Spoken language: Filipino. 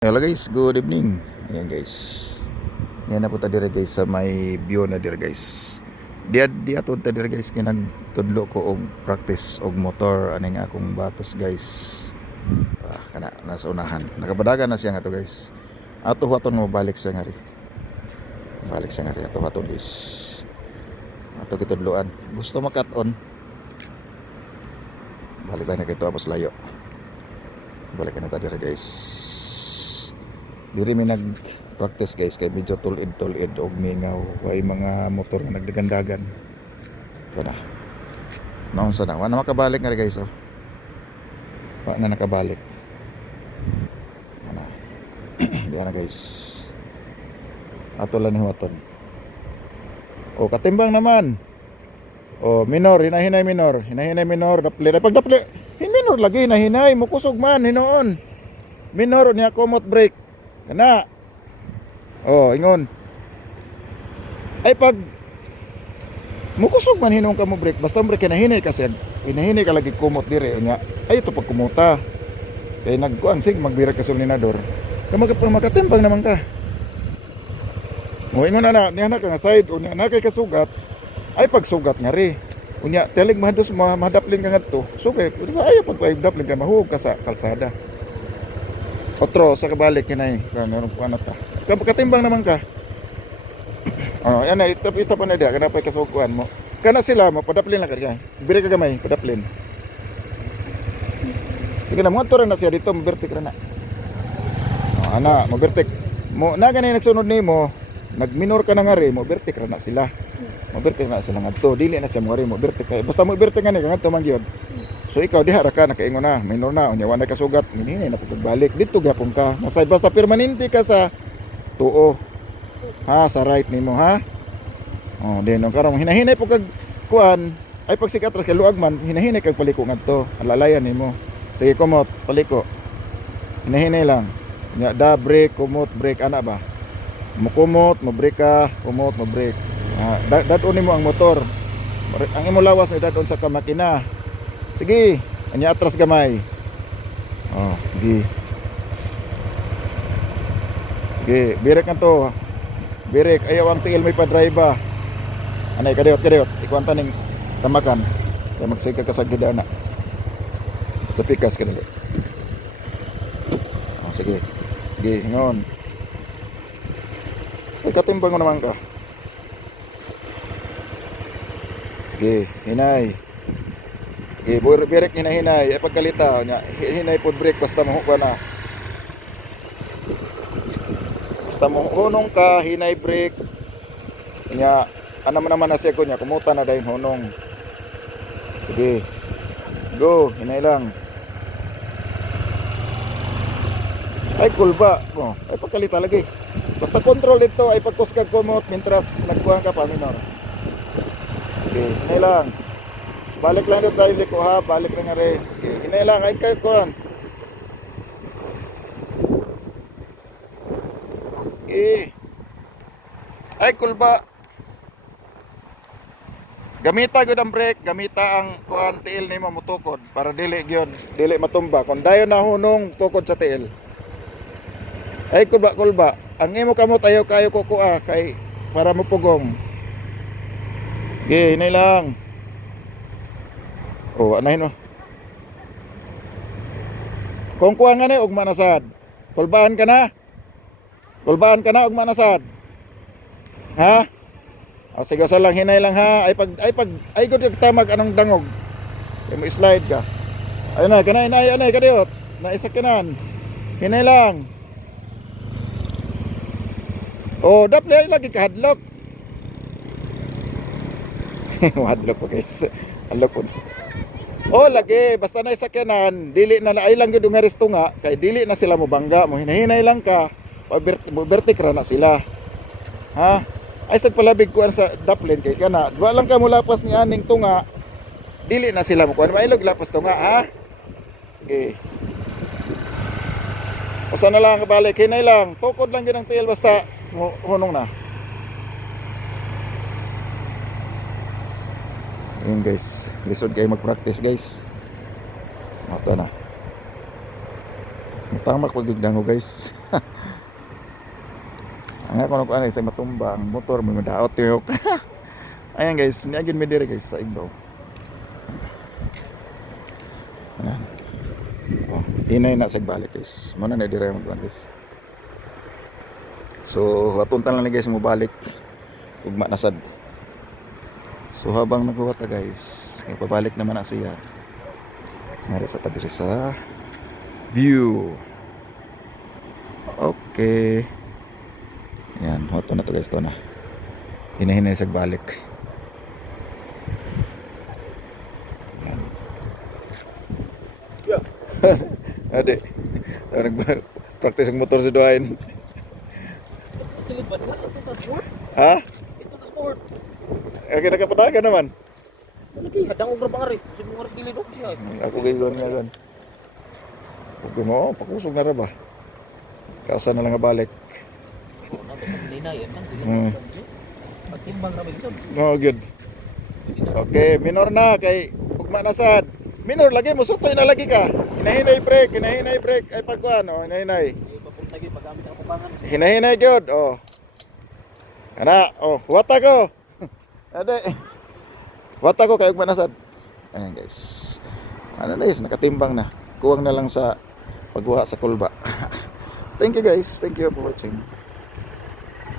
Hello guys, good evening. Ayan guys. Yan na po ta dire guys sa may view na dire guys. Di atud ta dire guys kinag tudlo ko og practice og motor aning akong batos guys. Kana nasa unahan. Nakabadagan na siya nga to guys. Ato haton mo balik siya ngari. Balik siya ngari ato haton guys. Ato kitudloan. Gusto makat-on. Balik tayo na kito apos layo. Balik na ta dire guys. Diri mi nag-practice guys kay medyo tulid og mingaw way mga motor nga nagdagandagan. Kana. Naon sa na? Wa na makabalik nga guys oh. Wa na nakabalik. Kana. Diyan na guys. Ato lang ni waton. O katimbang naman. O minor, hinahinay minor, dapli pag minor lagi hinahinay mo kusog man hinoon. Minor niya komot brake. Kana. Oh, ingon. Ay pag mukusog man hinong ka mo brake, basta brake hinahinay kasi hinahinay ka lagi kumot dire nya. Ay ito pag kumuta. Kay nagkuan sig magbira ka sulninador. Makatimbang naman ka. Mo ingon na niya na ka nga side unya na kay kasugat. Ay pag sugat nga ri. Unya telig mahadus mahadaplin ka ngadto. Sugay, sa ayo pag daplin ka mahug ka sa kalsada. Otro sa kabalik kinay ano ta. Katimbang naman ka. Oh, yan na stop pa na dia kana pa kasukuan mo. Kana sila mo padaplin lang ka. Bire ka gamay padaplin. Sige na mo to na siya dito mabertik ra na. Oh, ana mabertik. Mo na ganay nagsunod nimo, nagminor ka na nga ri mo bertik ra na sila. Mabertik na sila ngadto dili na siya mo ri mo bertik kay basta mo bertik nga ni ngadto man gyud. So ikaw diha ra ka nakaingon na, minor na, unya wa na kasugat, hinay na pagbalik. Dito gyapon ka. Nasa basta permanente ka sa tuo. Ha, sa right nimo ha. Oh, den karon hinahinay po kag kuan, ay pag sikatras kay luag man, hinahinay kag paliko ngadto. Alalayan nimo. Sige komot, paliko. Hinahinay lang. Nya da brake, kumot, brake ana ba. Mo kumot, mo brake ka, kumot, mo brake. Dadon nimo ang motor. Ang imo lawas ay dadon sa makina. Sige, anya atras gamay. Oh, sige. Sige, birek na to. Birek, ayaw ang tiil may pa-drive ba. Anay, kadiyot. Ikuanta ning tamakan. Kaya magsika ka sa gidana. Sa pikas ka nila. Oh, sige. Sige, hingon. Ay, katimbang mo naman ka. Sige, hinay. Okay, birek hinahinay, ay pagkalita nya hinay pod brake basta mo ko na. Basta mo hunong ka hinay brake. Nya ano man naman na siya ko nya kumuta na dayon hunong. Sige. Go, hinay lang. Ay kulba mo, ay pagkalita lagi. Basta control ito ay pagkuskag kumot mintras nagkuhan ka pa minor. Okay, hinay lang. Balik lang dito tayo liko ha, balik lang nga rin. Okay, hinay lang, ay kayo kuran. Okay. Ay kulba. Gamita gud ang brake, gamita ang kuan tiil nimo mutukod para dili gyon, dili matumba. Kung dayon na hunong tukod sa tiil. Ay kulba. Ang imo kamot ayaw kayo kukuha kay para mupugong. Okay, hinay lang. Oh, anahin mo. Kung kuha nga na og manasad. Kulbaan ka na og manasad. Ha? O sige sa lang hinay lang ha. Ay gud tamag anong dangog. Ay mo slide ka. Ayun na kanay anay kadiot. Na isa kanan. Hinay lang. Oh, dapat ay lagi ka hadlock. Hadlock po guys. Hadlock po. Oh lagi basta na sakyanan dili na ay lang gyud nga resto nga kay dili na sila mo bangga mo hinahinay lang ka vertik ra na sila ha ay sag palabig kuan sa daplin kay kana wa lang ka mo lapas ni aning tunga dili na sila mo kuan mailog lapas tunga ha sige usa na lang kabalik hinay lang tukod lang gyud ang tiil basta hunong na. Ayun guys, lisod kayo mag-practice guys. Mata na. Matamak pagigdango guys. Ang ako ano sa matumba ang motor may madaot yuk. Ayan guys, niagin mi dire guys sa Igbo. Ayan. Oh, inay na sa balik guys. Mo na dire mo guys. So, watuntan lang ni guys mo balik. Ugma na sad. So habang naghuwata guys, ay pabalik naman na siya. Nari sa tabi sa view. Okay. Yan, hoto na to guys, to na. Hinahinay sa balik. Yan. Ade. Nag-practice ang motor si Duain. Ha? Ito na sport. Kaya nakapadagan naman. Lagi, hadang og rabang ari. Kasi mo oras dili do siya. Ako gigon nga gan. Okay mo, pakusog na ra ba? Kausa na lang nga balik. Oh, nato sa nina yan man dili. Hmm. Pagtimbang ra bisod. Oh, good. Okay, minor na kay ugma na sad. Minor lagi mo sutoy na lagi ka. Hinahinay break, ay pagkuan oh, hinahinay. Papunta gyud paggamit ang kupangan. Hinahinay gyud, oh. Ana, oh, wata ko. Ade. Wata ko kay ugma na sad. Ayan guys. Ano na guys, nakatimbang na. Kuwang na lang sa pagkuha sa kulba. Thank you guys. Thank you for watching.